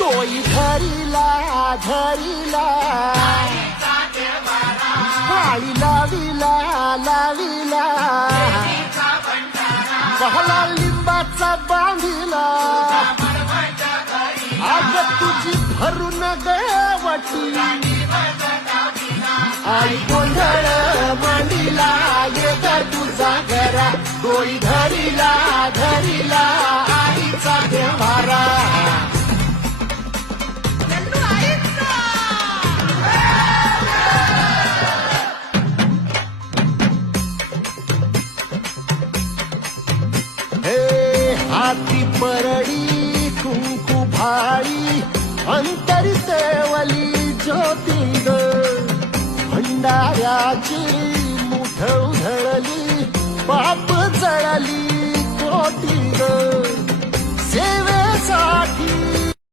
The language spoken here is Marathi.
तोई धरिला धरिला आई लाविला लाविला पहला लिंबाचा बांधिला आग तुझी भरून गवटी आई गोंधळ मांडिला येत तुझा घरा डोई धरिला धरिला आईचा देवारा हाती परडी कुंकू भाळी अंतरी सेवली ज्योती ग भंडाऱ्याची मुठ उधळली पाप जळली कोटी ग सेवेसाठी